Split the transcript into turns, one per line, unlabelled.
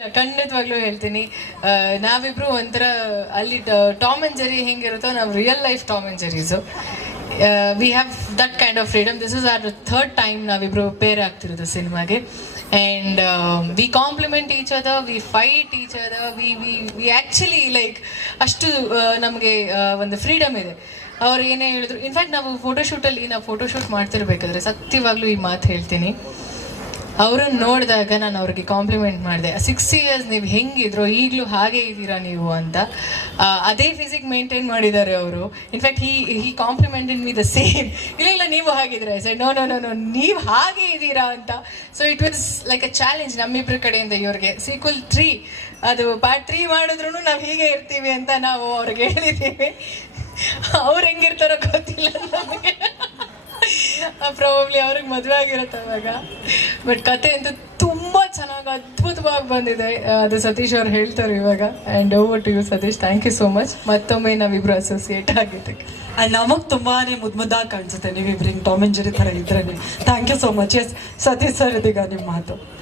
ಖಂಡಿತವಾಗ್ಲೂ ಹೇಳ್ತೀನಿ. ನಾವಿಬ್ರು ಒಂಥರ ಅಲ್ಲಿ ಟಾಮ್ ಅಂಡ್ ಜೆರಿ ಹೆಂಗಿರುತ್ತೋ ನಾವು real life Tom and Jerrys we have that kind of freedom this is our third time ನಾವಿಬ್ರು ಪೇರ್ ಆಗ್ತಿರೋದು ಸಿನಿಮಾಗೆ and we compliment each other we fight each other we we we actually like ಅಷ್ಟು ನಮಗೆ ಒಂದು freedom ಇದೆ. ಅವ್ರು ಏನೇ ಹೇಳಿದ್ರು ಇನ್ಫ್ಯಾಕ್ಟ್ ನಾವು ಫೋಟೋಶೂಟಲ್ಲಿ ನಾವು ಫೋಟೋಶೂಟ್ ಮಾಡ್ತಿರ್ಬೇಕಾದ್ರೆ ಸತ್ಯವಾಗ್ಲೂ ಈ ಮಾತು ಹೇಳ್ತೀನಿ. ಅವ್ರನ್ನ ನೋಡಿದಾಗ ನಾನು ಅವ್ರಿಗೆ ಕಾಂಪ್ಲಿಮೆಂಟ್ ಮಾಡಿದೆ ಸಿಕ್ಸ್ ಇಯರ್ಸ್ ನೀವು ಹೆಂಗಿದ್ರು, ಈಗಲೂ ಹಾಗೆ ಇದ್ದೀರಾ ನೀವು? ಅಂತ. ಅದೇ ಫಿಸಿಕ್ ಮೇಂಟೈನ್ ಮಾಡಿದ್ದಾರೆ ಅವರು. In fact he he compliment in me the same ಇಲ್ಲ ಇಲ್ಲ, ನೀವು ಹಾಗಿದ್ರೆ. Sir no no no no ನೀವು ಹಾಗೆ ಇದ್ದೀರಾ? ಅಂತ. So it was like a challenge ನಮ್ಮಿಬ್ಬರ ಕಡೆಯಿಂದ ಇವ್ರಿಗೆ. ಸೀಕ್ವಲ್ ತ್ರೀ ಅದು ಪಾರ್ಟ್ ತ್ರೀ ಮಾಡಿದ್ರು ನಾವು ಹೀಗೆ ಇರ್ತೀವಿ ಅಂತ ನಾವು ಅವ್ರಿಗೆ ಹೇಳಿದ್ದೀವಿ. ಅವ್ರು ಹೆಂಗಿರ್ತಾರೋ ಪ್ರಾಬಬ್ಲಿ ಅವ್ರಿಗೆ ಮದುವೆ ಆಗಿರುತ್ತೆ ಅವಾಗ. ಬಟ್ ಕತೆ ಅಂತೂ ತುಂಬ ಚೆನ್ನಾಗಿ, ಅದ್ಭುತವಾಗಿ ಬಂದಿದೆ. ಅದು ಸತೀಶ್ ಅವ್ರು ಹೇಳ್ತಾರೆ ಇವಾಗ. And over to you Satish. Thank you so much ಮತ್ತೊಮ್ಮೆ ನಾವಿಬ್ರು ಅಸೋಸಿಯೇಟ್ ಆಗಿದ್ದಕ್ಕೆ.
ಅಂಡ್ ನಮಗೆ ತುಂಬಾ ಮುದ್ ಮುದ್ದಾಗಿ ನೀವು ನೀವಿಬ್ರಿಗೆ ಟಾಮ್ ಅಂಡ್ ಜೆರಿ ಥರ ಇದ್ರೆ thank you so much yes Satish sir ಇದೀಗ ನಿಮ್ಮ ಮಾತು.